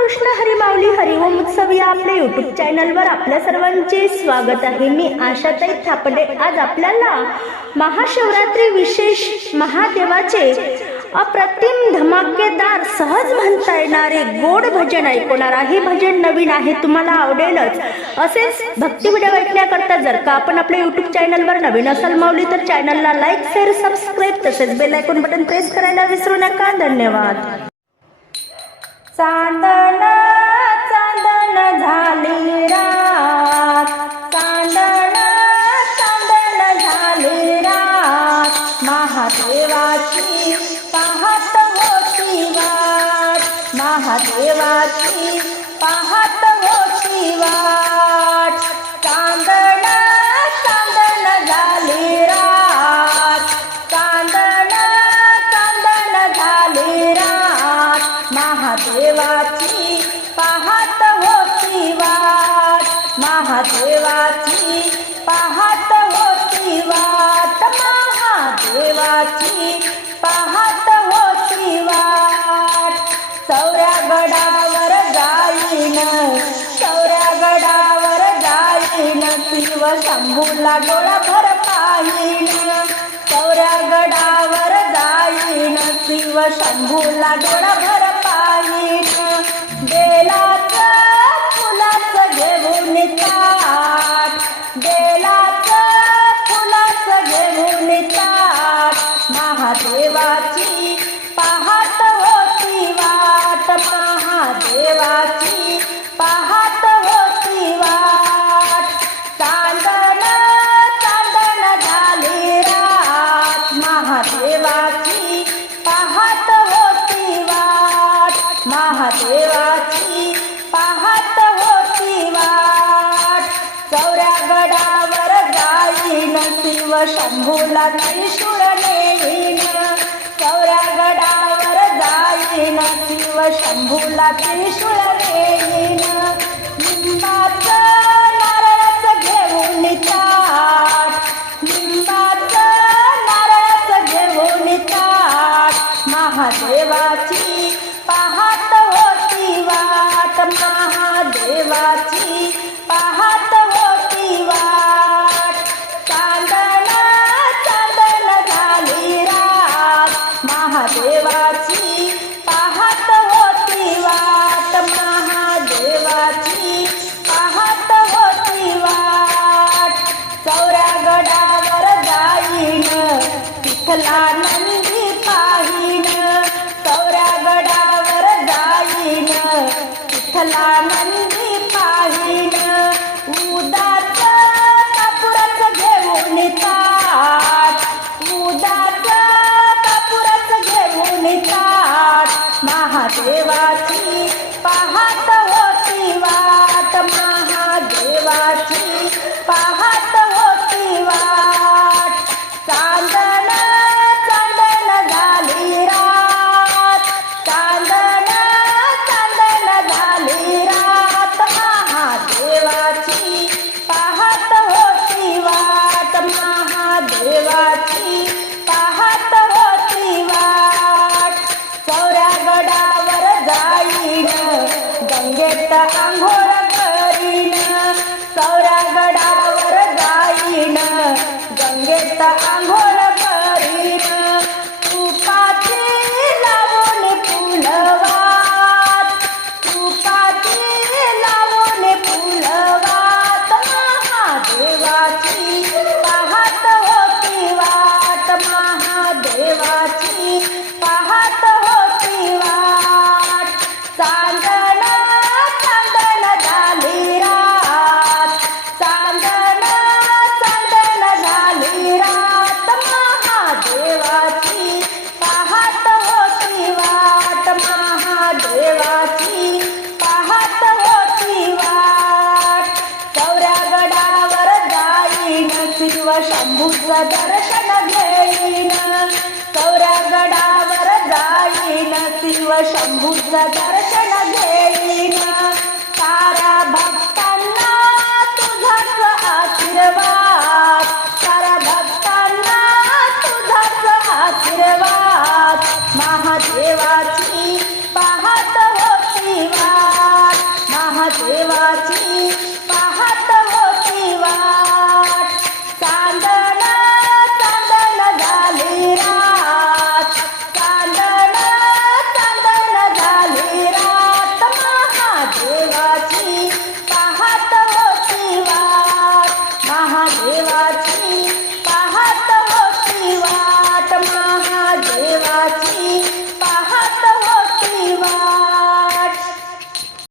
रामकृष्ण हरी माऊली हरिओम उत्सव या आपल्या यूट्यूब चॅनलवर आपल्या सर्वांचे स्वागत आहे। मी आशाताई थापडे। आज आपल्याला महाशिवरात्री विशेष महादेवाचे अप्रतिम धमाकेदार सहज म्हणता येणारे गोड भजन ऐकवणार आहे। भजन नवीन आहे, तुम्हाला आवडेलच। असेच भक्ती व्हिडिओ ऐकण्याकरता जर का आपण आपल्या यूट्यूब चॅनलवर नवीन असाल माऊली तर चॅनलला लाईक शेअर सबस्क्राईब तसेच बेल आयकॉन बटन प्रेस करायला विसरू नका। धन्यवाद। चांदण चांदण झाली रात, चांदण चांदण झाली रात, महादेवाची पाहत होती वाट, महादेवाची पाहत होती वाट। चांदण चांदण झाली रात, चांदण चांदण झाली रात, महादेवाची पाहत होती वाट, महादेवाची पाहत होती वाट, महादेवाची पाहत होती वाट। चौऱ्या गडावर जाईन, चौऱ्या गडावर जाईन, शिव शंभूला डोळाभर पाहीन, चौऱ्या गडावर जाईन, शिव शंभूला डोळाभर पाहीन। बेलाचं फुलाचं घेऊन ताट, बेलाचं फुलाचं घेऊन ताट, महादेवाची पाहत होती वाट, महादेवाची पाहत होती वाट। चांदण चांदण झाली रात, महादेवाची पाहत होती वाट, महादेवाची पाहत होती वाट। चौऱ्या गडावर जाईन, शिव शंभूला त्रिशूळ नेईन, चौऱ्या गडावर जाईन, शिव शंभूला त्रिशूळ नेईन। लिंबाचं नारळाचं घेऊन ताट, लिंबाचं नारळाचं घेऊन ताट, महादेवाची पाहत होती वाट, महादेवाची पाहत होती वाट। चांदण चांदण झाली रात, महादेवाची पाहत होती वाट, महादेवाची पाहत होती वाट। चौऱ्या गडावर जाईन, तिथला नंदी पाहीन, चौऱ्या गडावर जाईन, तिथला नंदी पाहीन। उदाचं कापुराचं घेऊन ताट, उदाचं कापुराचं घेऊन ताट, महादेवाची पाहत होती वाट, महादेवाची पाहत होती वाट। चांदण चांदण झाली रात, चांदण चांदण झाली रात, महादेवाची पाहत होती वाट, महादेवाची पाहत होती वाट। चौऱ्या गडावर जाईन, गंगेत आंघोळ करीन, चौऱ्या गडावर जाईन, गंगेत आंघोळ करीन। तुपाची लावून फुलवात, तुपाची लावून फुलवात, महादेवाची पाहत होती वाट, महादेवाची पाहत होती वाट। चांदण चांदण झाली रात, चांदण चांदण झाली रात, महादेवाची पाहत होती वाट, महादेवाची पाहत होती वाट। चौऱ्या गडावर जाईन, शिव शंभूचं दर्शन घेईन, चौऱ्या गडावर जाईन, शिव शंभूचं दर्शन